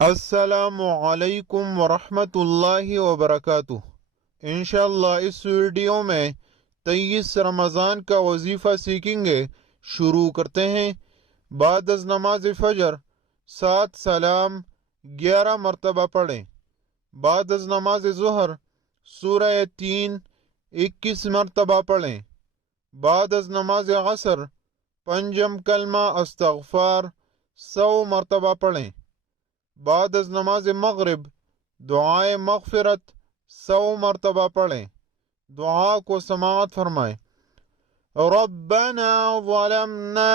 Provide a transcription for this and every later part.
السلام علیکم ورحمۃ اللہ وبرکاتہ۔ انشاءاللہ اس ویڈیو میں 23 رمضان کا وظیفہ سیکھیں گے۔ شروع کرتے ہیں۔ بعد از نماز فجر 7 سلام 11 مرتبہ پڑھیں۔ بعد از نماز ظہر سورہ 3 21 مرتبہ پڑھیں۔ بعد از نماز عصر پنجم کلمہ استغفار 100 مرتبہ پڑھیں۔ بعد از نماز مغرب دعائے مغفرت 100 مرتبہ پڑھیں۔ دعا کو سماعت فرمائیں۔ ربنا ظلمنا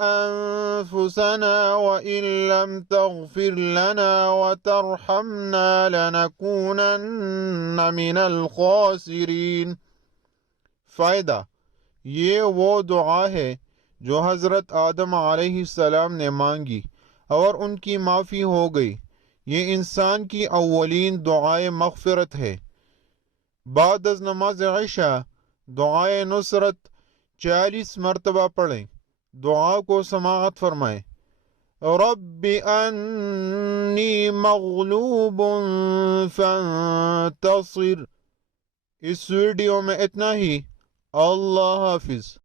انفسنا وإن لم تغفر لنا وترحمنا لنكونن من الخاسرین۔ فائدہ: یہ وہ دعا ہے جو حضرت آدم علیہ السلام نے مانگی اور ان کی معافی ہو گئی۔ یہ انسان کی اولین دعائے مغفرت ہے۔ بعد از نماز عشاء دعائے نصرت 40 مرتبہ پڑھیں۔ دعا کو سماعت فرمائیں۔ رب انی مغلوب فانتصر۔ اس ویڈیو میں اتنا ہی۔ اللہ حافظ۔